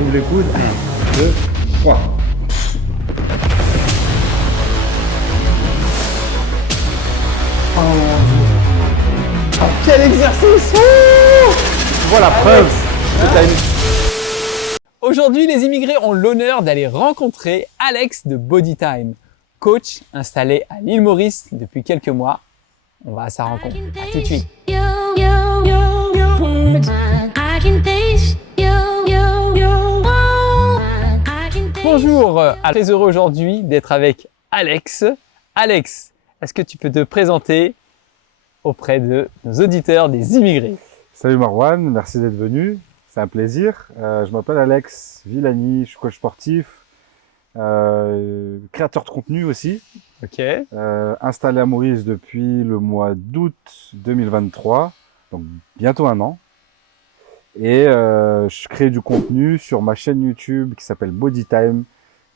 J'ouvre les coudes. 1, 2, 3. Quel exercice! Voilà, preuve que t'as une... Aujourd'hui, les immigrés ont l'honneur d'aller rencontrer Alex de Bodytime, coach installé à l'île Maurice depuis quelques mois. On va à sa rencontre. À tout de suite. Bonjour, très heureux aujourd'hui d'être avec Alex. Alex, est-ce que tu peux te présenter auprès de nos auditeurs des immigrés? Salut Marwan, merci d'être venu. C'est un plaisir. Je m'appelle Alex Villani, je suis coach sportif, créateur de contenu aussi. Ok. Installé à Maurice depuis le mois d'août 2023, donc bientôt 1 an. Et je crée du contenu sur ma chaîne YouTube qui s'appelle Bodytime,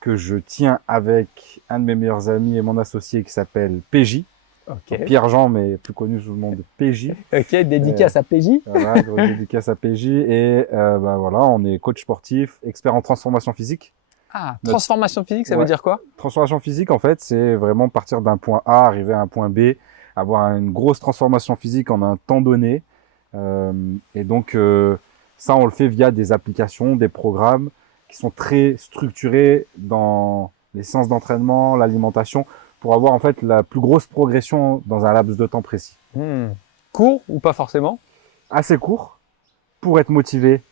que je tiens avec un de mes meilleurs amis et mon associé qui s'appelle PJ. Ok. Pierre-Jean, mais plus connu sous le nom de PJ. Ok, dédicace à PJ. Voilà, grosse dédicace à PJ. Et voilà, on est coach sportif, expert en transformation physique. Ah, transformation physique, ça veut Ouais. dire quoi? Transformation physique, en fait, c'est vraiment partir d'un point A, arriver à un point B, avoir une grosse transformation physique en un temps donné. Et donc, ça, on le fait via des applications, des programmes qui sont très structurés dans les séances d'entraînement, l'alimentation, pour avoir en fait la plus grosse progression dans un laps de temps précis. Court ou pas forcément? Assez court pour être motivé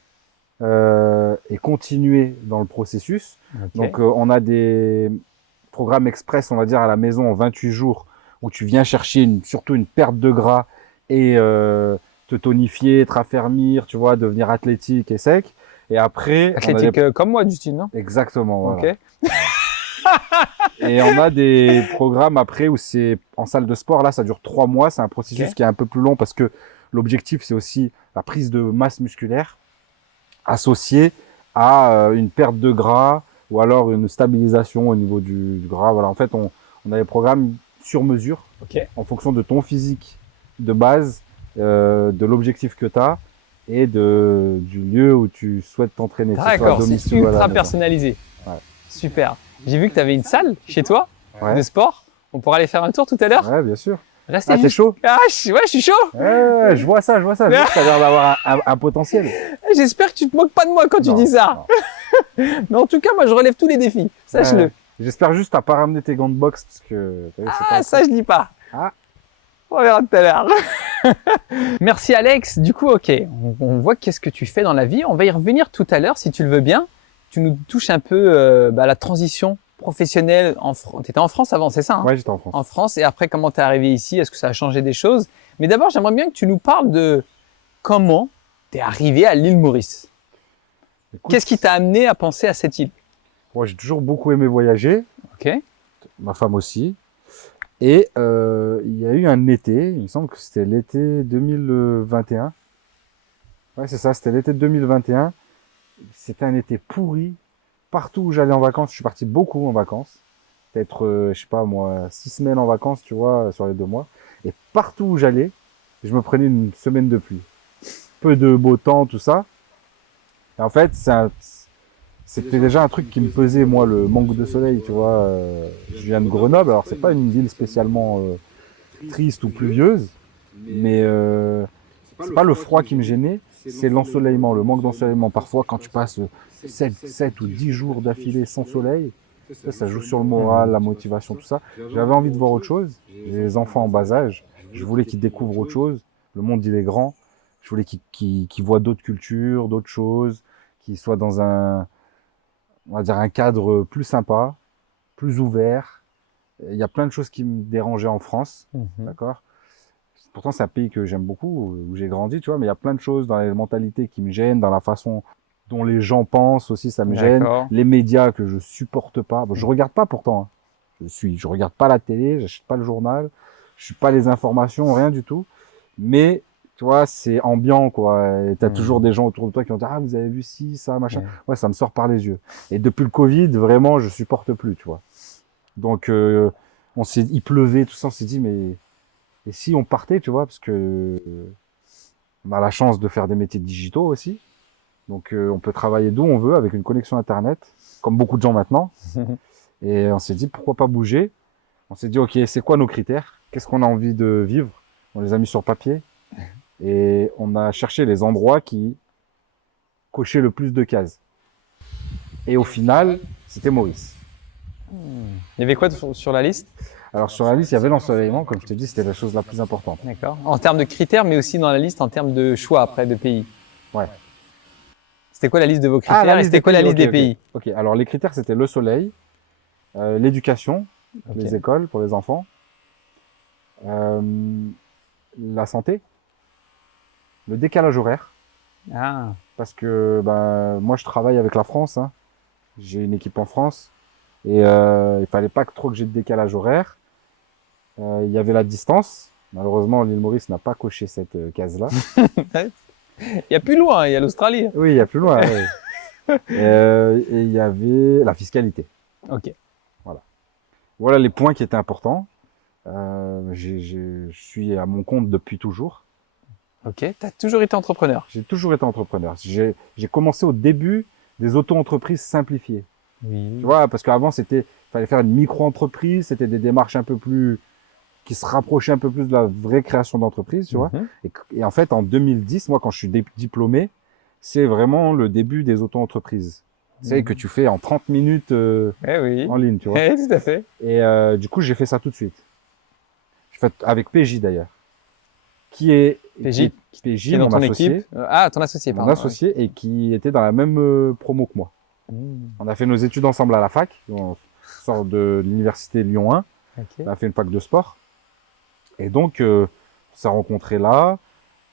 et continuer dans le processus. Ok. Donc, on a des programmes express, on va dire, à la maison en 28 jours où tu viens chercher surtout une perte de gras et te tonifier, te raffermir, tu vois, devenir athlétique et sec. Et après, Athlétique comme moi, du style, non? Exactement, voilà. Ok. Et on a des programmes après où c'est en salle de sport. Là, ça dure 3 mois. C'est un processus Ok. qui est un peu plus long parce que l'objectif, c'est aussi la prise de masse musculaire associée à une perte de gras ou alors une stabilisation au niveau du gras. Voilà, en fait, on a des programmes sur mesure Ok. en fonction de ton physique de base, de l'objectif que tu as et du lieu où tu souhaites t'entraîner. Que ce soit à D'accord, c'est domicile ou à la ultra maison. personnalisé. Ouais. Super. J'ai vu que tu avais une salle chez toi Ouais. de sport. On pourra aller faire un tour tout à l'heure. Ouais, bien sûr. Restez Ah, t'es juste. chaud? Ah, ouais, je suis chaud. Ouais, je vois ça. Je vois que t'as l'air d'avoir un potentiel. J'espère que tu te moques pas de moi quand tu Non, dis ça. non. Mais en tout cas, moi, je relève tous les défis. Sache-le. Ouais. J'espère juste que t'as pas ramené tes gants de boxe parce que t'as vu, c'est Ah, pas ça, je dis pas. Ah. On verra tout à l'heure. Merci Alex. Du coup, ok, on voit qu'est-ce que tu fais dans la vie. On va y revenir tout à l'heure si tu le veux bien. Tu nous touches un peu la transition professionnelle. Tu étais en France avant, c'est ça, hein? Ouais, j'étais en France. En France, et après, comment tu es arrivé ici? Est-ce que ça a changé des choses? Mais d'abord, j'aimerais bien que tu nous parles de comment tu es arrivé à l'île Maurice. Écoute, Qu'est-ce qui t'a amené à penser à cette île? moi, j'ai toujours beaucoup aimé voyager, Ok. ma femme aussi. Et il y a eu un été, il me semble que c'était l'été 2021. Ouais, c'est ça, c'était l'été 2021. C'était un été pourri. Partout où j'allais en vacances, je suis parti beaucoup en vacances. Peut-être, je sais pas moi, 6 semaines en vacances, tu vois, sur les 2 mois. Et partout où j'allais, je me prenais une semaine de pluie. Peu de beau temps, tout ça. Et en fait, c'était déjà un truc qui me pesait, moi, le manque de soleil, tu vois. Je viens de Grenoble, alors c'est pas une ville spécialement triste ou pluvieuse, mais c'est pas le froid qui me gênait, c'est l'ensoleillement, le manque d'ensoleillement. Parfois, quand tu passes 7 ou 10 jours d'affilée sans soleil, ça joue sur le moral, la motivation, tout ça. J'avais envie de voir autre chose. J'ai des enfants en bas âge. Je voulais qu'ils découvrent autre chose. Le monde, il est grand. Je voulais qu'ils voient d'autres cultures, d'autres choses, qu'ils soient dans on va dire, un cadre plus sympa, plus ouvert. Il y a plein de choses qui me dérangeaient en France, d'accord? Pourtant, c'est un pays que j'aime beaucoup, où j'ai grandi, tu vois, mais il y a plein de choses dans les mentalités qui me gênent, dans la façon dont les gens pensent aussi, ça me gêne. D'accord. Les médias que je supporte pas. Bon, je regarde pas pourtant, hein. Je regarde pas la télé, j'achète pas le journal, je suis pas les informations, rien du tout. Mais, tu vois, c'est ambiant, quoi. Et t'as toujours des gens autour de toi qui vont dire, ah, vous avez vu ci, ça, machin. Ouais, ça me sort par les yeux. Et depuis le Covid, vraiment, je supporte plus, tu vois. Donc, il pleuvait, tout ça, on s'est dit, mais, et si on partait, tu vois, parce que, on a la chance de faire des métiers digitaux aussi. Donc on peut travailler d'où on veut avec une connexion Internet, comme beaucoup de gens maintenant. Et on s'est dit, pourquoi pas bouger? On s'est dit, ok, c'est quoi nos critères? Qu'est-ce qu'on a envie de vivre? On les a mis sur papier. Et on a cherché les endroits qui cochaient le plus de cases. Et au final, c'était Maurice. Il y avait quoi sur la liste? Alors sur la liste, il y avait l'ensoleillement, comme je t'ai dit, c'était la chose la plus importante. D'accord. En termes de critères, mais aussi dans la liste en termes de choix après de pays. Ouais. C'était quoi la liste de vos critères la et liste c'était des quoi la pays, liste ok, des pays? Ok, alors les critères, c'était le soleil, l'éducation, Ok. les écoles pour les enfants, la santé, le décalage horaire, Ah, parce que ben, moi je travaille avec la France, hein. J'ai une équipe en France, et il fallait pas trop que j'ai de décalage horaire. Il y avait la distance, malheureusement l'île Maurice n'a pas coché cette case-là. il y a plus loin, il y a l'Australie. Oui, il y a plus loin. Ouais. Et il y avait la fiscalité. Ok. Voilà les points qui étaient importants. Je suis à mon compte depuis toujours. Ok. T'as toujours été entrepreneur. J'ai toujours été entrepreneur. J'ai commencé au début des auto-entreprises simplifiées. Oui. Tu vois, parce qu'avant, fallait faire une micro-entreprise, c'était des démarches un peu plus, qui se rapprochaient un peu plus de la vraie création d'entreprise, tu vois. Et en fait, en 2010, moi, quand je suis diplômé, c'est vraiment le début des auto-entreprises. C'est que tu fais en 30 minutes Eh oui. en ligne, tu vois. Eh, tout à fait. Et du coup, j'ai fait ça tout de suite. J'ai fait avec PJ d'ailleurs, qui est PJ, PJ, qui est dans mon ton associé, équipe. Ah, ton associé, mon pardon. associé, et qui était dans la même promo que moi. Mmh. On a fait nos études ensemble à la fac. On sort de l'université Lyon 1. Ok. On a fait une fac de sport. Et donc, on s'est rencontrés là.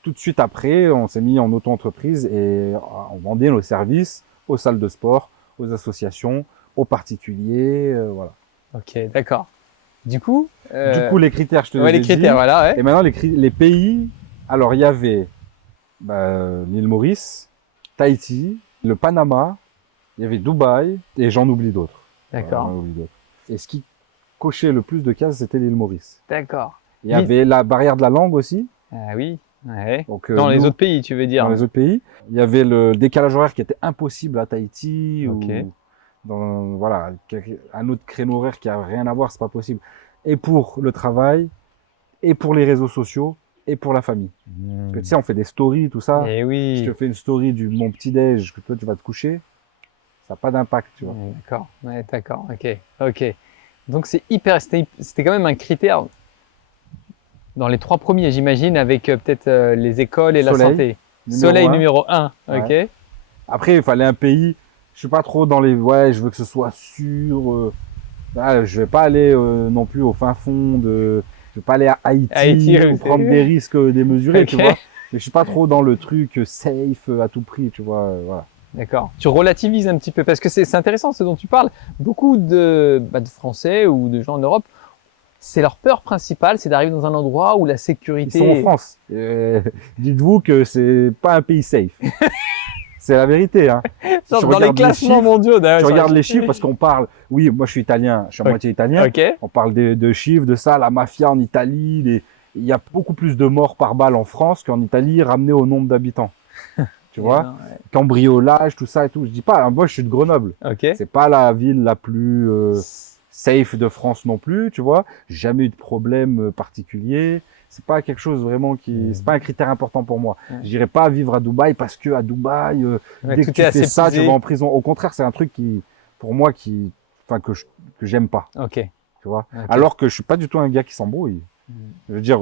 Tout de suite après, on s'est mis en auto-entreprise et on vendait nos services aux salles de sport, aux associations, aux particuliers, voilà. Ok, d'accord. Du coup, Du coup, les critères, je te ouais, les ai les critères, dit. voilà. Ouais. Et maintenant, les pays. Alors, il y avait l'île Maurice, Tahiti, le Panama, il y avait Dubaï, et j'en oublie d'autres. D'accord. J'en oublie d'autres. Et ce qui cochait le plus de cases, c'était l'île Maurice. D'accord. Il y avait la barrière de la langue aussi. Ah oui. Ouais. Donc, Dans les nous, autres pays, tu veux dire. dans les autres pays. Il y avait le décalage horaire qui était impossible à Tahiti Ok. ou dans, voilà, un autre créneau horaire qui a rien à voir, c'est pas possible. Et pour le travail, et pour les réseaux sociaux, et pour la famille. Parce que tu sais, on fait des stories, tout ça. Eh Je oui. te fais une story mon petit-déj, que toi tu vas te coucher, ça n'a pas d'impact, tu vois. Ouais, d'accord. Ouais, d'accord. Ok. Ok. Donc c'est hyper. C'était quand même un critère dans les 3 premiers, j'imagine, avec peut-être les écoles et la Soleil, santé. numéro Soleil un. numéro 1. Ok. Ouais. Après, il fallait un pays. Je suis pas trop dans les. Ouais, je veux que ce soit sûr. Je vais pas aller non plus au fin fond de. Je vais pas aller à Haïti oui, ou prendre des risques démesurés, tu Ok. vois. Mais je suis pas trop dans le truc safe à tout prix, tu vois. Voilà. D'accord. Tu relativises un petit peu parce que c'est intéressant ce dont tu parles. Beaucoup de Français ou de gens en Europe, c'est leur peur principale, c'est d'arriver dans un endroit où la Ils sécurité. sont en France. Dites-vous que c'est pas un pays safe. C'est la vérité, hein. Genre Tu dans les regardes classements chiffres, mondiaux. d'ailleurs, Tu sur regardes les chiffres parce qu'on parle. Oui, moi je suis italien, je suis à Ok. moitié italien. Ok. On parle de chiffres, de ça, la mafia en Italie. Il y a beaucoup plus de morts par balle en France qu'en Italie, ramené au nombre d'habitants. Tu vois, Non, cambriolage, tout ça et tout. Je dis pas, moi je suis de Grenoble. ouais. Ok. C'est pas la ville la plus safe de France non plus, tu vois. Jamais eu de problème particulier. C'est pas quelque chose vraiment c'est pas un critère important pour moi. Ouais. J'irai pas vivre à Dubaï parce que à Dubaï, Ouais, dès tout que tu est fais ça, tu aseptisé. vas en prison. Au contraire, c'est un truc pour moi, que j'aime pas, Ok. tu vois. Ok. Alors que je suis pas du tout un gars qui s'embrouille. Je veux dire,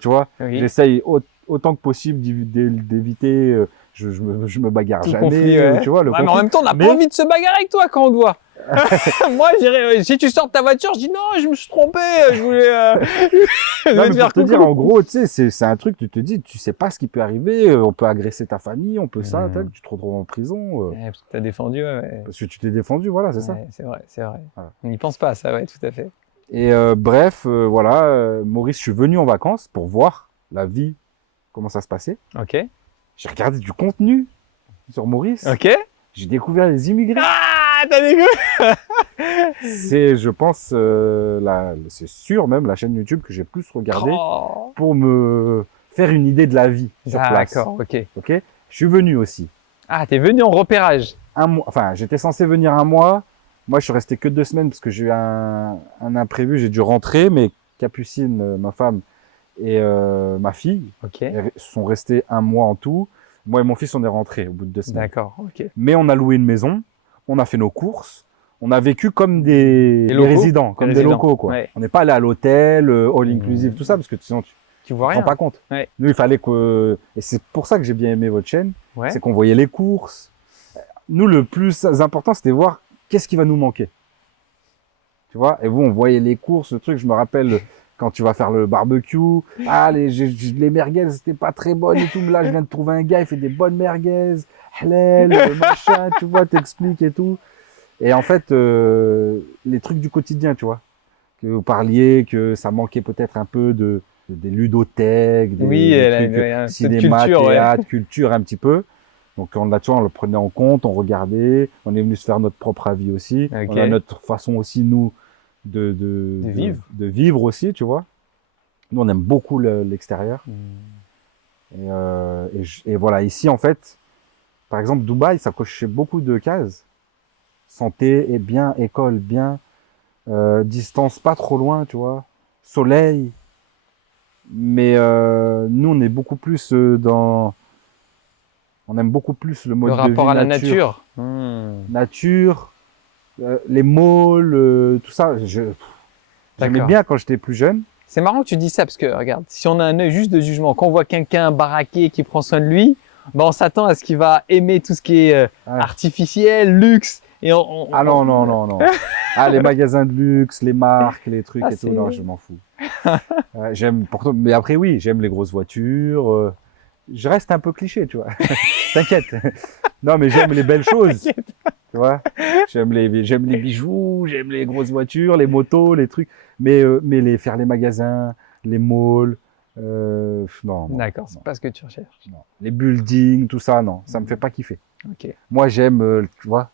tu vois, Oui. j'essaye autant que possible d'éviter, je me bagarre Tout jamais, conflit, ouais. tu vois, le Ouais, mais en conflit. même temps, on n'a Mais- pas envie de se bagarrer avec toi quand on te voit. Moi, je dirais, si tu sors de ta voiture, je dis non, je me suis trompé, je voulais, je Non, voulais mais te faire pour te dire, coucou. en gros, tu sais, c'est un truc, tu te dis, tu sais pas ce qui peut arriver, on peut agresser ta famille, on peut ça, tel, tu te retrouves en prison, Ouais, parce que t'as défendu, ouais. parce que tu t'es défendu, voilà, c'est ça. Ouais, c'est vrai, c'est vrai. Voilà. On n'y pense pas, ça, ouais, tout à fait. Et bref, voilà, Maurice, je suis venu en vacances pour voir la vie, comment ça se passait. Ok. J'ai regardé du contenu sur Maurice, Ok. j'ai découvert les immigrés. Ah, t'as dégoût. C'est, je pense, c'est sûr même, la chaîne YouTube que j'ai plus regardée Oh. pour me faire une idée de la vie sur place. D'accord, ok. Ok. Je suis venu aussi. Ah, t'es venu en repérage. Un mois, enfin, j'étais censé venir un mois. Moi, je suis resté que 2 semaines parce que j'ai eu un imprévu. J'ai dû rentrer, mais Capucine, ma femme, et ma fille Ok. elles sont restés un mois en tout. Moi et mon fils, on est rentrés au bout de 2 semaines. D'accord, ok. Mais on a loué une maison, on a fait nos courses, on a vécu comme des locaux, résidents, comme des locaux, quoi. Ouais. On n'est pas allé à l'hôtel, all inclusive, tout ça, parce que sinon tu Tu ne vois te rien. rends pas compte. Ouais. Nous, il fallait que... Et c'est pour ça que j'ai bien aimé votre chaîne, Ouais. c'est qu'on voyait les courses. Nous, le plus important, c'était voir qu'est-ce qui va nous manquer. Tu vois, et vous, on voyait les courses, le truc, je me rappelle quand tu vas faire le barbecue, ah, les merguez, c'était pas très bonnes et tout, mais là, je viens de trouver un gars, il fait des bonnes merguez, halal, machin, tu vois, t'expliques et tout. Et en fait, les trucs du quotidien, tu vois, que vous parliez, que ça manquait peut-être un peu des ludothèques, Oui, des un trucs, peu de cinéma, culture, ouais. théâtre, culture un petit peu. Donc là-dessus, on le prenait en compte, on regardait, on est venu se faire notre propre avis aussi. Ok. On a notre façon aussi, nous, de vivre. de vivre aussi, tu vois. Nous, on aime beaucoup l'extérieur. Et voilà, ici, en fait, par exemple, Dubaï, ça cochait beaucoup de cases. Santé est bien, école bien, distance pas trop loin, tu vois. Soleil. Mais nous, on est beaucoup plus dans... On aime beaucoup plus le mode Le de rapport vie à la nature. nature. Nature, les malls, tout ça. J'aimais D'accord. bien quand j'étais plus jeune. C'est marrant que tu dis ça parce que regarde, si on a un œil juste de jugement, quand on voit quelqu'un baraqué qui prend soin de lui, ben on s'attend à ce qu'il va aimer tout ce qui est Ouais. artificiel, luxe. Et Ah non, non, non, non. Ah, les magasins de luxe, les marques, les trucs Ah, et tout, non, je m'en fous. J'aime, pourtant, mais après, oui, j'aime les grosses voitures. Je reste un peu cliché, tu vois. T'inquiète. Non, mais j'aime les belles choses. Tu vois. J'aime les bijoux, j'aime les grosses voitures, les motos, les trucs. Mais faire les magasins, les malls, non. D'accord, Non, c'est pas ce que tu recherches. non. Les buildings, tout ça, non. Ça me fait pas kiffer. Ok. Moi, j'aime, tu vois,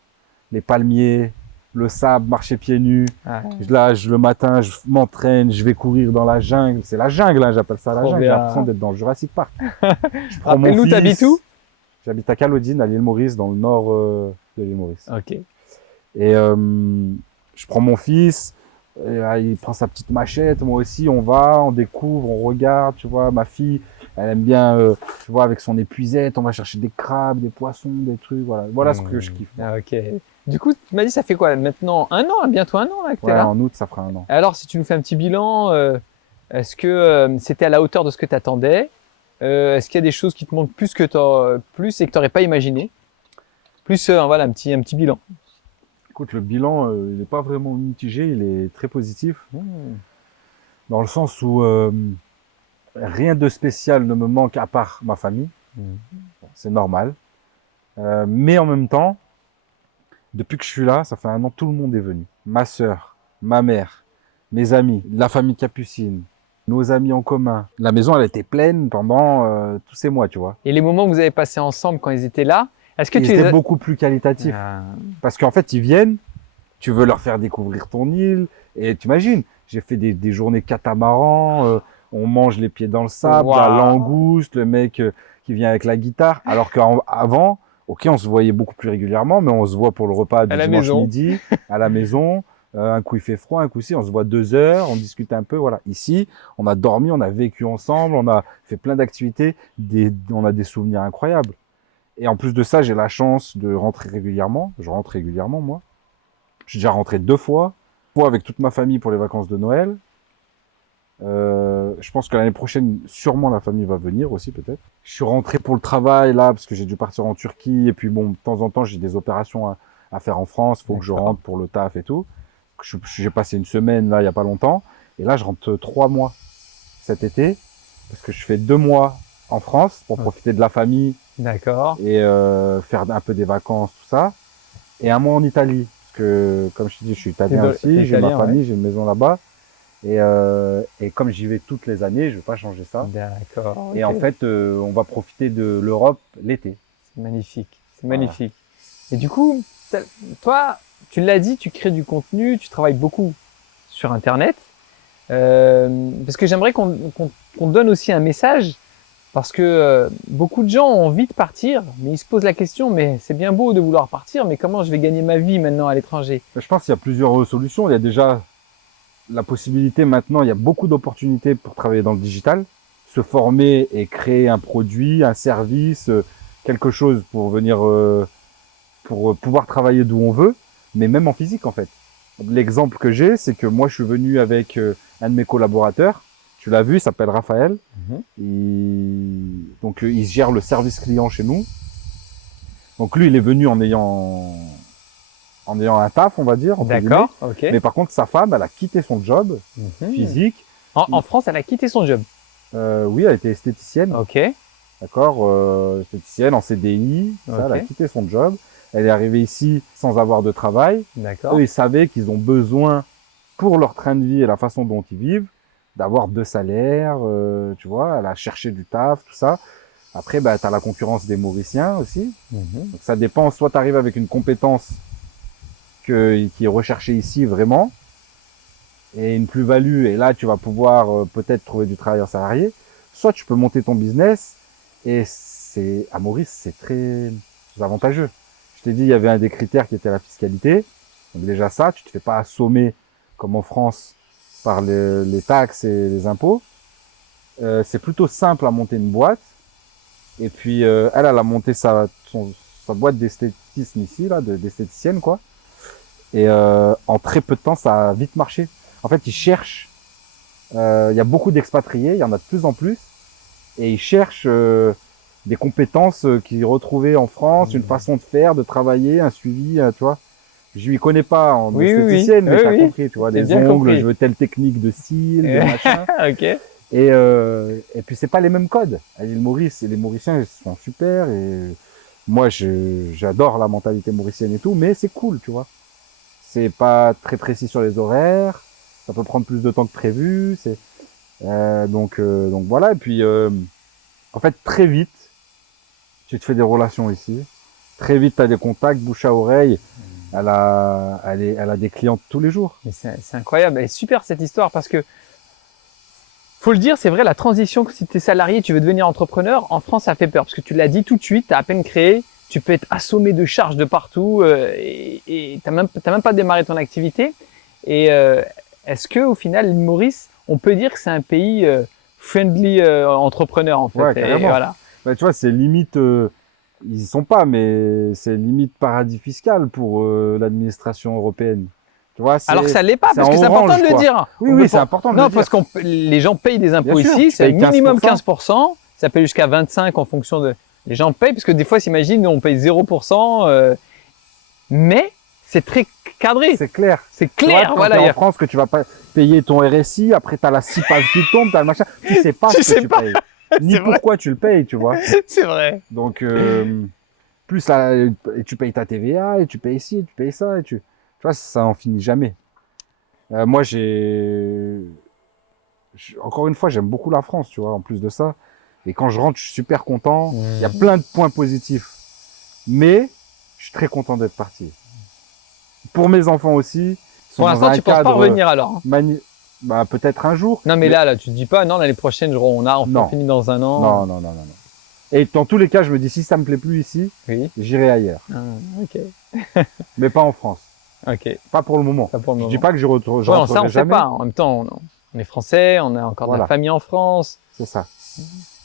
les palmiers, le sable, marcher pieds nus. Ah, Là, le matin, je m'entraîne, je vais courir dans la jungle. C'est la jungle, hein, j'appelle ça la Trop jungle. J'ai bien. l'impression d'être dans le Jurassic Park. Je prends mon Rappelle-nous, fils. t'habites où? J'habite à Calodine, à l'île Maurice, dans le nord de l'île Maurice. Ok. Et je prends mon fils, il prend sa petite machette, moi aussi, on va, on découvre, on regarde, tu vois. Ma fille, elle aime bien, tu vois, avec son épuisette, on va chercher des crabes, des poissons, des trucs, voilà. Voilà ce que je kiffe. Ah, ok. Du coup, tu m'as dit, ça fait quoi maintenant? Un an, bientôt un an là, que t'es Ouais, là? en août, ça fera un an. Alors, si tu nous fais un petit bilan, est-ce que c'était à la hauteur de ce que tu attendais? Est-ce qu'il y a des choses qui te manquent plus et que tu n'aurais pas imaginé? Plus, voilà, un petit bilan. Écoute, le bilan, il n'est pas vraiment mitigé, il est très positif. Dans le sens où rien de spécial ne me manque à part ma famille. C'est normal. Mais en même temps, depuis que je suis là, ça fait un an, tout le monde est venu. Ma sœur, ma mère, mes amis, la famille Capucine, nos amis en commun. La maison, elle était pleine pendant tous ces mois, tu vois. Et les moments que vous avez passés ensemble quand ils étaient là, est-ce que Ils tu les étaient as... beaucoup plus qualitatifs. Parce qu'en fait, ils viennent, tu veux leur faire découvrir ton île, et tu imagines, j'ai fait des journées catamaran, on mange les pieds dans le sable, la Waouh. langouste, le mec qui vient avec la guitare, alors qu'avant, ok, on se voyait beaucoup plus régulièrement, mais on se voit pour le repas du la dimanche maison. midi, à la maison, un coup il fait froid, un coup si, on se voit 2 heures, on discute un peu, voilà. Ici, on a dormi, on a vécu ensemble, on a fait plein d'activités, on a des souvenirs incroyables. Et en plus de ça, j'ai la chance de rentrer régulièrement. Je rentre régulièrement, moi. Je suis déjà rentré 2 fois. Une fois avec toute ma famille pour les vacances de Noël. Je pense que l'année prochaine, sûrement la famille va venir aussi, peut-être. Je suis rentré pour le travail, là, parce que j'ai dû partir en Turquie. Et puis, bon, de temps en temps, j'ai des opérations à faire en France. Il faut que je rentre pour le taf et tout. J'ai passé une semaine, là, il n'y a pas longtemps. Et là, je rentre 3 mois cet été. Parce que je fais 2 mois en France pour profiter de la famille. D'accord. Et faire un peu des vacances, tout ça. Et un mois en Italie. Parce que, comme je te dis, je suis italien aussi. J'ai ma famille, j'ai une maison là-bas. Et comme j'y vais toutes les années, je vais pas changer ça. D'accord. Et en fait, on va profiter de l'Europe l'été. C'est magnifique. C'est magnifique. Et du coup, toi, tu l'as dit, tu crées du contenu, tu travailles beaucoup sur Internet. Parce que j'aimerais qu'on donne aussi un message Parce que beaucoup de gens ont envie de partir, mais ils se posent la question, mais c'est bien beau de vouloir partir, mais comment je vais gagner ma vie maintenant à l'étranger? Je pense qu'il y a plusieurs solutions. Il y a déjà la possibilité maintenant, il y a beaucoup d'opportunités pour travailler dans le digital, se former et créer un produit, un service, quelque chose pour venir, pour pouvoir travailler d'où on veut, mais même en physique en fait. L'exemple que j'ai, c'est que moi je suis venu avec un de mes collaborateurs, tu l'as vu, il s'appelle Raphaël, donc il gère le service client chez nous. Donc lui il est venu en ayant un taf, on va dire. D'accord, ok. Mais par contre, sa femme, elle a quitté son job physique. En France, elle a quitté son job. Oui, elle était esthéticienne. Ok. D'accord, esthéticienne en CDI. Ça, elle a Ok. quitté son job. Elle est arrivée ici sans avoir de travail. D'accord. Eux, ils savaient qu'ils ont besoin, pour leur train de vie et la façon dont ils vivent, d'avoir 2 salaires. Tu vois, elle a cherché du taf, tout ça. Après, bah, tu as la concurrence des Mauriciens aussi. Donc ça dépend. Soit tu arrives avec une compétence qui est recherché ici vraiment, et une plus-value, et là tu vas pouvoir peut-être trouver du travail en salarié, soit tu peux monter ton business, et c'est à Maurice, c'est très avantageux. Je t'ai dit, il y avait un des critères qui était la fiscalité, donc déjà ça, tu te fais pas assommer comme en France par les taxes et les impôts. C'est plutôt simple à monter une boîte, et puis elle a monté sa boîte d'esthétisme ici, là, d'esthéticienne quoi. Et en très peu de temps, ça a vite marché. En fait, ils cherchent. Il y a beaucoup d'expatriés, il y en a de plus en plus, et ils cherchent des compétences qu'ils retrouvaient en France, une façon de faire, de travailler, un suivi, tu vois. Je lui connais pas en esthéticienne, mais t'as compris, tu vois, les ongles, compris. Je veux telle technique de cils, de machin. Ok. Et puis c'est pas les mêmes codes. À l'île Maurice, et les Mauriciens ils sont super, et moi j'adore la mentalité mauricienne et tout, mais c'est cool, tu vois. C'est pas très précis sur les horaires, ça peut prendre plus de temps que prévu. Donc voilà. Et puis en fait très vite, tu te fais des relations ici. Très vite, tu as des contacts, bouche à oreille. Elle a des clientes tous les jours. C'est incroyable, elle est super cette histoire parce que faut le dire, c'est vrai, la transition, si tu es salarié, tu veux devenir entrepreneur, en France ça fait peur parce que tu l'as dit tout de suite, tu as à peine créé. Tu peux être assommé de charges de partout et t'as même pas démarré ton activité. Et est-ce que au final, l'île Maurice, on peut dire que c'est un pays friendly entrepreneur en fait? Ouais, carrément. Et voilà. Bah, tu vois, c'est limite, ils y sont pas, mais c'est limite paradis fiscal pour l'administration européenne. Tu vois, alors que ça l'est pas, parce que c'est orange, important de le quoi. dire. Oui, c'est important de le dire. Non, parce que les gens payent des impôts Bien sûr, ici, c'est minimum 15%. 15%, ça paye jusqu'à 25% en fonction de... Les gens payent, parce que des fois, s'imagine, nous, on paye 0%, mais c'est très cadré. C'est clair. C'est clair, vois, voilà. En France, que tu vas pas payer ton RSI, après t'as la CIPAV qui tombe, t'as le machin, tu sais pas ce que tu payes. Ni pourquoi tu le payes, tu vois. C'est vrai. Donc, plus là, et tu payes ta TVA, et tu payes ci, et tu payes ça, et tu vois, ça en finit jamais. Moi, encore une fois, j'aime beaucoup la France, tu vois, en plus de ça. Et quand je rentre, je suis super content. Il y a plein de points positifs. Mais, je suis très content d'être parti. Pour mes enfants aussi. Pour l'instant, tu penses pas revenir alors? Bah, peut-être un jour. Non, mais là, tu te dis pas, non, l'année prochaine, on finit dans un an. Non. Et dans tous les cas, je me dis, si ça me plaît plus ici, j'irai ailleurs. Ah, ok. Mais pas en France. Ok. Pas pour le moment. Pas pour le moment. Je dis pas que je rentrerai ça, on jamais. sait pas. En même temps, on est français, on a encore de la famille en France. C'est ça.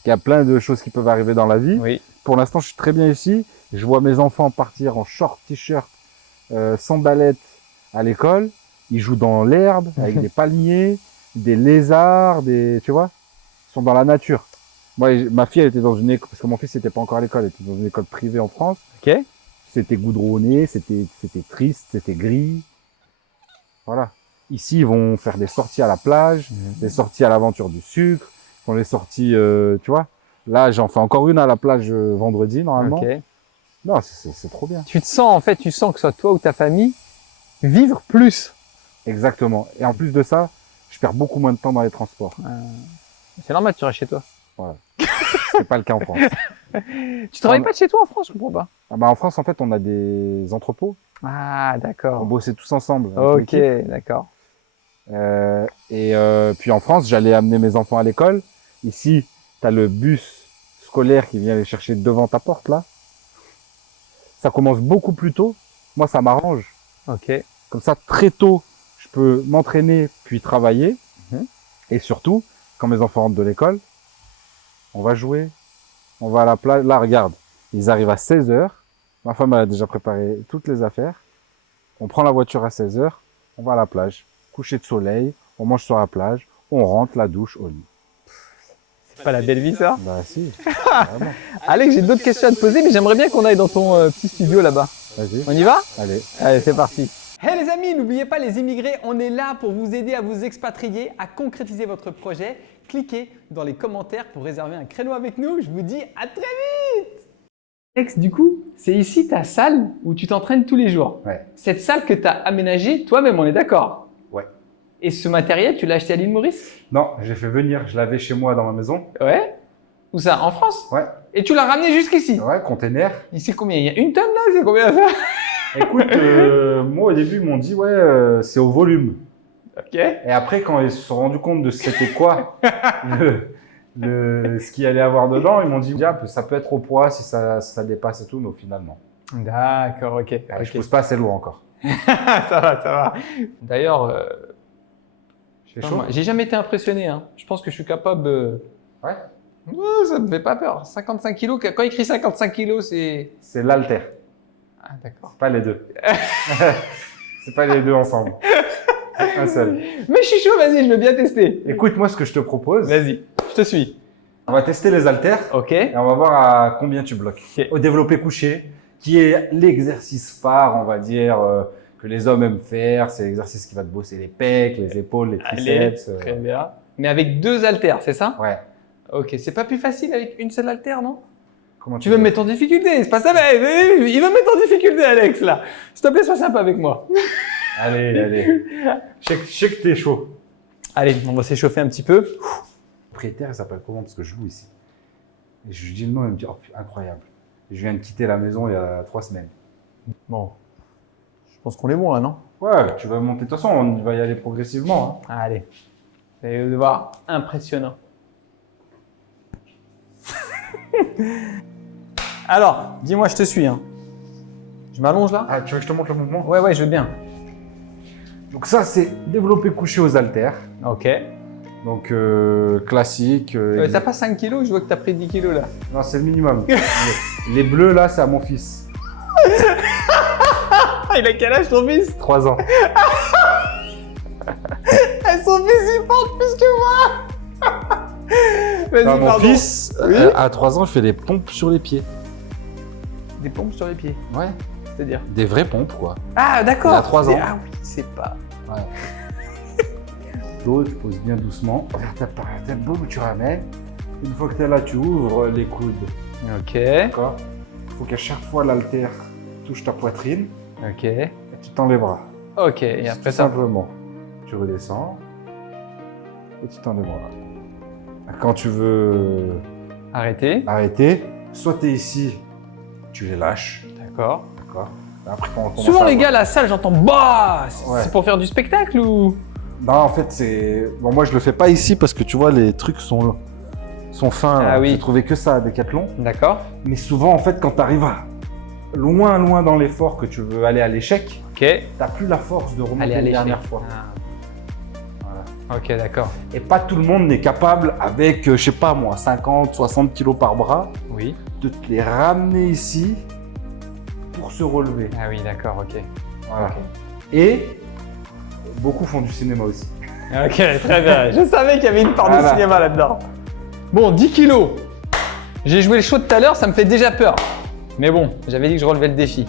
Il y a plein de choses qui peuvent arriver dans la vie. Oui. Pour l'instant, je suis très bien ici. Je vois mes enfants partir en short, t-shirt, sandalettes à l'école. Ils jouent dans l'herbe avec des palmiers, des lézards, tu vois. Ils sont dans la nature. Moi, ma fille, elle était dans une école, parce que mon fils n'était pas encore à l'école, elle était dans une école privée en France. Ok. C'était goudronné, c'était triste, c'était gris. Voilà. Ici, ils vont faire des sorties à la plage, des sorties à l'aventure du sucre, ils font des sorties, tu vois. Là, j'en fais encore une à la plage vendredi, normalement. Ok. Non, c'est trop bien. Tu sens que ce soit toi ou ta famille, vivre plus. Exactement. Et en plus de ça, je perds beaucoup moins de temps dans les transports. C'est normal, tu restes chez toi. Voilà. C'est pas le cas en France. Tu travailles pas de chez toi en France, je comprends pas. Ah bah en France, en fait, on a des entrepôts. Ah, d'accord. On bossait tous ensemble. Ok, d'accord. Puis en France, j'allais amener mes enfants à l'école. Ici, tu as le bus scolaire qui vient les chercher devant ta porte là. Ça commence beaucoup plus tôt. Moi, ça m'arrange. Ok. Comme ça, très tôt, je peux m'entraîner puis travailler. Mhm. Et surtout, quand mes enfants rentrent de l'école, on va jouer. On va à la plage. Là, regarde, ils arrivent à 16h. Ma femme, elle a déjà préparé toutes les affaires. On prend la voiture à 16h. On va à la plage. Coucher de soleil. On mange sur la plage. On rentre, la douche, au lit. C'est pas la belle vie, ça? Bah si, vraiment. Alex, j'ai d'autres questions à te poser, mais j'aimerais bien qu'on aille dans ton petit studio là-bas. Vas-y, On y va? allez. Allez, c'est parti. Hey les amis, n'oubliez pas les immigrés, on est là pour vous aider à vous expatrier, à concrétiser votre projet. Cliquez dans les commentaires pour réserver un créneau avec nous. Je vous dis à très vite. Alex, du coup, c'est ici ta salle où tu t'entraînes tous les jours. Ouais. Cette salle que tu as aménagée toi-même, on est d'accord? Ouais. Et ce matériel, tu l'as acheté à l'île Maurice? Non, j'ai fait venir, je l'avais chez moi dans ma maison. Ouais. Où ça? En France? Ouais. Et tu l'as ramené jusqu'ici? Ouais, container. Ici combien? Il y a une tonne là? C'est combien ça? Écoute, moi au début ils m'ont dit ouais, c'est au volume. Ok. Et après quand ils se sont rendus compte de c'était quoi ce qu'il allait avoir dedans, ils m'ont dit ah, ça peut être au poids si ça dépasse et tout, mais finalement. D'accord, ok. Je pousse pas assez lourd encore. Ça va, ça va. D'ailleurs, C'est chaud. j'ai jamais été impressionné. Hein. Je pense que je suis capable. Ouais. Ouais, ça me fait pas peur. 55 kilos. Quand il écrit 55 kilos, c'est. C'est l'haltère, Ah, d'accord. pas les deux. C'est pas les deux ensemble. Un seul. Mais je suis chaud, vas-y, je veux bien tester. Écoute, moi ce que je te propose, Vas-y, je te suis. on va tester les haltères. Ok. Et on va voir à combien tu bloques. Ok. Au développé couché, qui est l'exercice phare, on va dire, que les hommes aiment faire. C'est l'exercice qui va te bosser les pecs, les épaules, les Allez, triceps. très bien. Mais avec 2 haltères, c'est ça? Ouais. Ok, c'est pas plus facile avec une seule haltère, non? Comment Tu veux me mettre en difficulté, c'est pas ça, mais il va me mettre en difficulté, Alex, là. S'il te plaît, sois sympa avec moi. Allez, allez. Je sais que t'es chaud. Allez, on va s'échauffer un petit peu. Le propriétaire, il s'appelle comment? Parce que je loue ici. Et je lui dis le nom, il me dit, oh, incroyable. Et je viens de quitter la maison il y a 3 semaines. Bon, je pense qu'on est bon là, non? Ouais, tu vas monter. De toute façon, on va y aller progressivement. Hein. Allez, vous allez voir, impressionnant. Alors, dis-moi, je te suis. Hein. Je m'allonge là? Ah, tu veux que je te montre le mouvement? Ouais, je veux bien. Donc ça, c'est développé couché aux haltères. Ok. Donc classique. T'as pas 5 kilos? Je vois que t'as pris 10 kilos là. Non, c'est le minimum. Les bleus, là, c'est à mon fils. Il a quel âge ton fils? 3 ans. Son fils, il porte plus que moi. Vas-y, Non, mon pardon. fils, Oui. à 3 ans, il fait des pompes sur les pieds. Des pompes sur les pieds, Ouais. c'est-à-dire? Des vraies pompes, quoi. Ah, d'accord. Il a 3 ans. Ah oui, c'est pas... Ouais. Dos, tu poses bien doucement. Vers ta paume, tu ramènes. Une fois que tu es là, tu ouvres les coudes. Ok, D'accord. Il faut qu'à chaque fois, l'haltère touche ta poitrine ok, et tu tends les bras. ok. Et après Tout ça... simplement, tu redescends et tu tends les bras. Quand tu veux Arrêtez. arrêter, soit tu es ici, tu les lâches. D'accord. D'accord. Après, quand on commence Souvent à les avoir- gars, à la salle, j'entends bah. Ouais. C'est pour faire du spectacle ou? Non, en fait, c'est. Bon, moi, je le fais pas ici parce que tu vois, les trucs sont fins. Ah là. oui. J'ai trouvé que ça à Decathlon. D'accord. Mais souvent, en fait, quand tu arrives loin dans l'effort que tu veux aller à l'échec, Ok. t'as plus la force de remonter Allez, la allez, dernière fois. Ah. Voilà. Ok, d'accord. Et pas tout le monde n'est capable, avec, je sais pas moi, 50, 60 kilos par bras, Oui. de te les ramener ici pour se relever. Ah oui, d'accord, ok. Voilà. Ok. Et beaucoup font du cinéma aussi. Ok, très bien. Je savais qu'il y avait une part de Voilà. cinéma là-dedans. Bon, 10 kilos. J'ai joué le show tout à l'heure, ça me fait déjà peur. Mais bon, j'avais dit que je relevais le défi.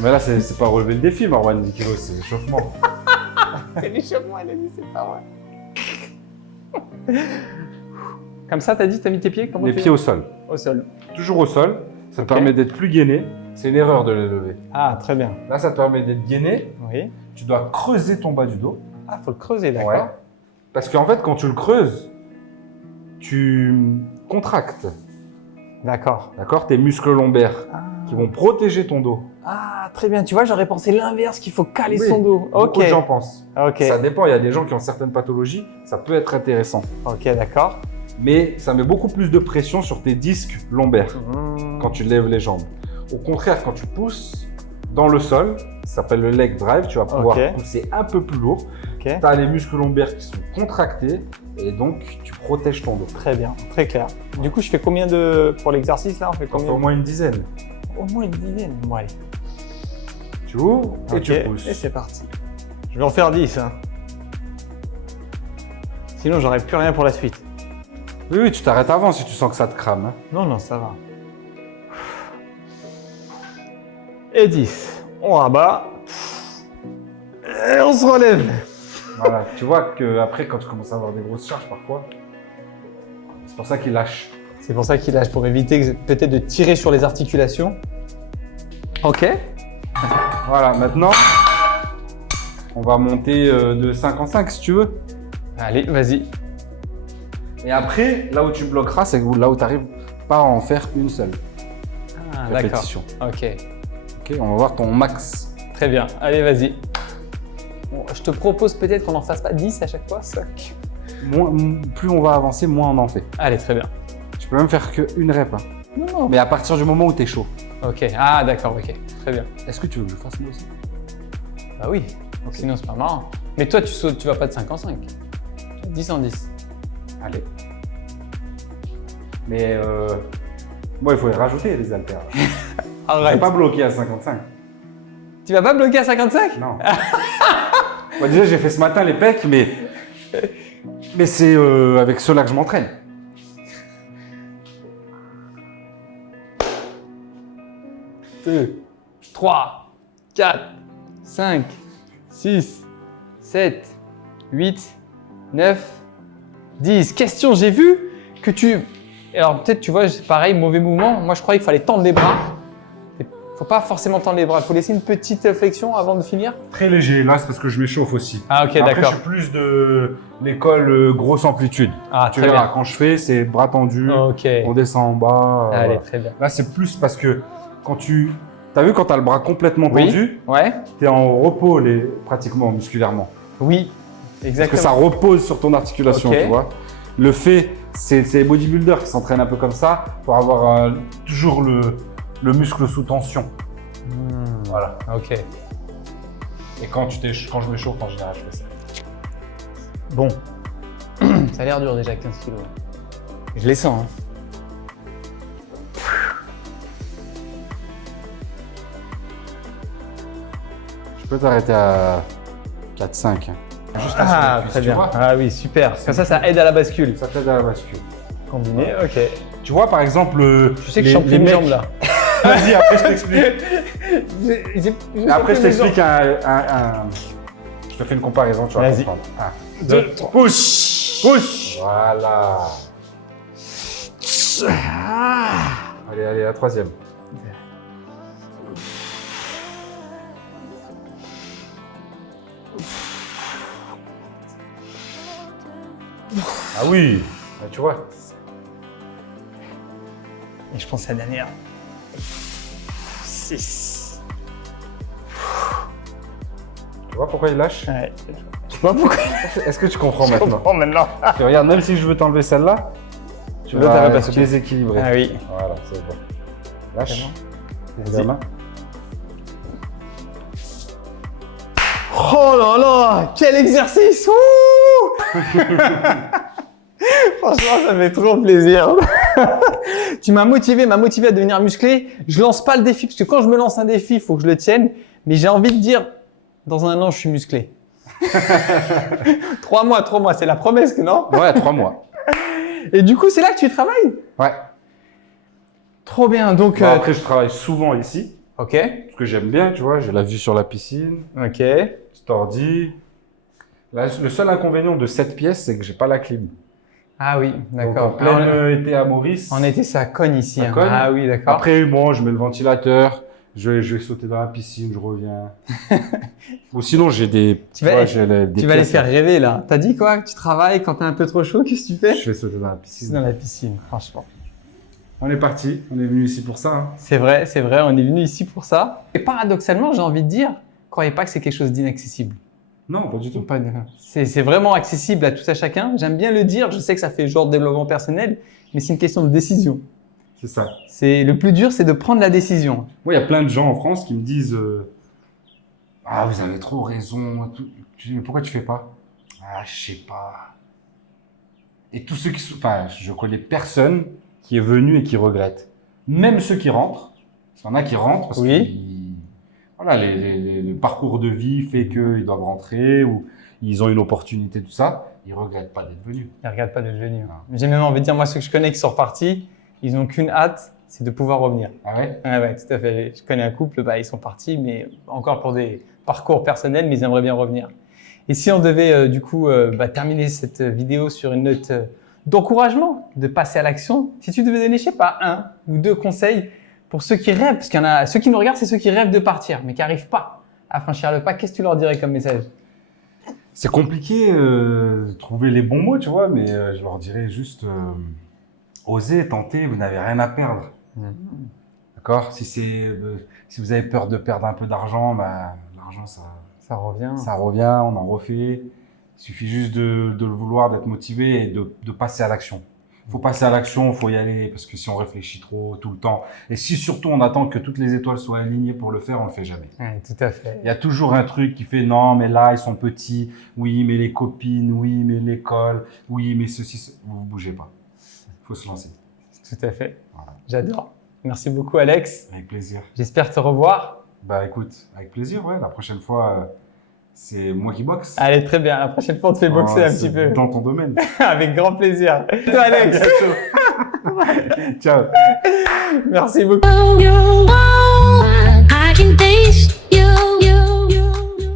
Mais là, c'est pas relever le défi, Marwan, 10 kilos, c'est l'échauffement. C'est l'échauffement, elle a dit, c'est pas vrai. Comme ça, t'as dit, t'as mis tes pieds? Comment Les tu pieds au sol. au sol. Toujours au sol. Ça te Ok. permet d'être plus gainé. C'est une erreur de les lever. Ah, très bien. Là, ça te permet d'être gainé. Oui. Tu dois creuser ton bas du dos. Ah, faut le creuser, d'accord. Ouais. Parce qu'en fait, quand tu le creuses, tu contractes. D'accord. D'accord? Tes muscles lombaires Ah. qui vont protéger ton dos. Ah, très bien. Tu vois, j'aurais pensé l'inverse, qu'il faut caler Oui. son dos. Ok. Beaucoup de gens pensent. Ok. Ça dépend. Il y a des gens qui ont certaines pathologies. Ça peut être intéressant. Ok, d'accord. mais ça met beaucoup plus de pression sur tes disques lombaires quand tu lèves les jambes. Au contraire, quand tu pousses dans le sol, ça s'appelle le leg drive, tu vas pouvoir pousser un peu plus lourd. Tu as les muscles lombaires qui sont contractés et donc tu protèges ton dos. Très bien, très clair. Du coup, je fais combien de pour l'exercice là? On fait combien? Au moins une dizaine. Au moins une dizaine. Bon, allez. Tu ouvres et tu pousses. Et c'est parti. Je vais en faire 10. Hein. Sinon, j'aurai plus rien pour la suite. Oui, oui, tu t'arrêtes avant si tu sens que ça te crame. Hein. Non, non, ça va. Et 10. On rabat. Et on se relève. Voilà, tu vois qu'après, quand tu commences à avoir des grosses charges parfois, c'est pour ça qu'il lâche. C'est pour ça qu'il lâche, pour éviter peut-être de tirer sur les articulations. Ok. Voilà, maintenant, on va monter de 5 en 5 si tu veux. Allez, vas-y. Et après, là où tu bloqueras, c'est là où tu n'arrives pas à en faire une seule répétition. Ok. Ok, on va voir ton max. Très bien. Allez, vas-y. Bon, je te propose peut-être qu'on n'en fasse pas 10 à chaque fois, 5. Plus on va avancer, moins on en fait. Allez, très bien. Tu peux même faire qu'une rep. Hein. Non. Mais à partir du moment où tu es chaud. Ok. Ah, d'accord, ok. Très bien. Est-ce que tu veux que je fasse moi aussi? Bah oui. Okay. Sinon, c'est pas marrant. Mais toi, tu sautes, tu vas pas de 5 en 5. 10 en 10. Allez. Mais moi, il faut y rajouter les haltères. Arrête. Je vais pas bloquer à 55. Tu vas pas bloquer à 55? Non. Moi, déjà, j'ai fait ce matin les pecs, mais c'est avec ceux-là que je m'entraîne. 2, 3, 4, 5, 6, 7, 8, 9, 10. Question, j'ai vu que tu... Alors peut-être tu vois, c'est pareil, mauvais mouvement. Moi je croyais qu'il fallait tendre les bras. Il ne faut pas forcément tendre les bras. Il faut laisser une petite flexion avant de finir. Très léger, là c'est parce que je m'échauffe aussi. Ah ok, après, d'accord. je suis plus de l'école grosse amplitude. Ah tu très verras, bien. quand je fais, c'est bras tendus, on descend en bas. Allez, voilà. très bien. Là c'est plus parce que quand tu... T'as vu quand tu as le bras complètement tendu, ouais. tu es en repos pratiquement musculairement. Oui, exactement. Parce que ça repose sur ton articulation, tu vois. Le fait, c'est les bodybuilders qui s'entraînent un peu comme ça pour avoir toujours le muscle sous tension. Voilà. Ok. Et quand je m'échauffe, en général, je fais ça. Bon. Ça a l'air dur déjà, 15 kilos. Je les sens. Hein. Je peux t'arrêter à 4-5. Ah, très bien. Ah oui, super. Comme ça aide à la bascule. Ça t'aide à la bascule. Combiné, ok. Tu vois, par exemple, je sais que je suis en plus de jambes là. Vas-y, après je t'explique. Après, je t'explique Je te fais une comparaison, tu vas comprendre. 1, 2, 3. Pousse. Pousse. Voilà. Allez, la troisième. Ah oui, tu vois. Et je pense à la dernière. 6. Tu vois pourquoi il lâche? Ouais. Tu vois pourquoi? Est-ce que tu comprends maintenant? Je comprends maintenant. Et regarde, même si je veux t'enlever celle-là, tu vas te déséquilibrer. Ah oui. Voilà, c'est bon. Lâche. Vas-y. Main. Oh là là, quel exercice! Franchement, ça me fait trop plaisir. Tu m'as motivé à devenir musclé. Je lance pas le défi parce que quand je me lance un défi, il faut que je le tienne. Mais j'ai envie de dire, dans un an, je suis musclé. 3 mois, c'est la promesse, non? Ouais, 3 mois. Et du coup, c'est là que tu travailles? Ouais. Trop bien. Donc, après, je travaille souvent ici. Ok. Parce que j'aime bien, tu vois, j'ai la vue sur la piscine. Ok. Petit ordi. Là, le seul inconvénient de cette pièce, c'est que j'ai pas la clim. Ah oui, d'accord. En plein été à Maurice. En été, ça cogne ici. Ça cogne. Ah oui, d'accord. Après, bon, je mets le ventilateur, je vais sauter dans la piscine, je reviens. Ou sinon, j'ai des. Tu vas les pièces, faire rêver là. T'as dit quoi? Tu travailles quand t'es un peu trop chaud, qu'est-ce que tu fais? Je vais sauter dans la piscine. Dans la piscine, franchement. On est parti, on est venu ici pour ça. Hein. C'est vrai, on est venu ici pour ça. Et paradoxalement, j'ai envie de dire, croyez pas que c'est quelque chose d'inaccessible. Non, pas du tout. C'est vraiment accessible à tout à chacun. J'aime bien le dire. Je sais que ça fait genre de développement personnel, mais c'est une question de décision. C'est ça. Le plus dur, c'est de prendre la décision. Moi, il y a plein de gens en France qui me disent ah, vous avez trop raison. Je dis, mais pourquoi tu fais pas? Ah, je sais pas. Et tous ceux qui sont. Enfin, je connais personne qui est venu et qui regrette. Même ceux qui rentrent. Il y en a qui rentrent parce Oui. que voilà, le parcours de vie fait qu'ils doivent rentrer ou ils ont une opportunité, tout ça. Ils regrettent pas d'être venus. Ils ne regardent pas d'être venus. Non. J'ai même envie de dire, moi, ceux que je connais qui sont repartis, ils n'ont qu'une hâte, c'est de pouvoir revenir. Ah ouais? Ouais, tout à fait. Je connais un couple, ils sont partis, mais encore pour des parcours personnels, mais ils aimeraient bien revenir. Et si on devait terminer cette vidéo sur une note d'encouragement, de passer à l'action, si tu devais donner, je sais pas, 1 ou 2 conseils pour ceux qui rêvent, parce qu'il y en a, ceux qui nous regardent, c'est ceux qui rêvent de partir, mais qui n'arrivent pas à franchir le pas, qu'est-ce que tu leur dirais comme message? C'est compliqué de trouver les bons mots, tu vois, mais je leur dirais juste osez, tentez, vous n'avez rien à perdre. D'accord? Si vous avez peur de perdre un peu d'argent, bah, l'argent, Ça revient. ça revient, on en refait. Il suffit juste de le vouloir, d'être motivé et de passer à l'action. Il faut passer à l'action, il faut y aller, parce que si on réfléchit trop tout le temps, et si surtout on attend que toutes les étoiles soient alignées pour le faire, on le fait jamais. Ouais, tout à fait. Il y a toujours un truc qui fait non, mais là, ils sont petits, oui, mais les copines, oui, mais l'école, oui, mais ceci, vous ne bougez pas. Il faut se lancer. Tout à fait. Voilà. J'adore. Merci beaucoup, Alex. Avec plaisir. J'espère te revoir. Bah écoute, avec plaisir, ouais. La prochaine fois, c'est moi qui boxe. Allez, très bien. La prochaine fois, on te fait boxer un petit peu. Dans ton domaine. Avec grand plaisir. Toi, Alex. Ciao. Merci beaucoup. I can taste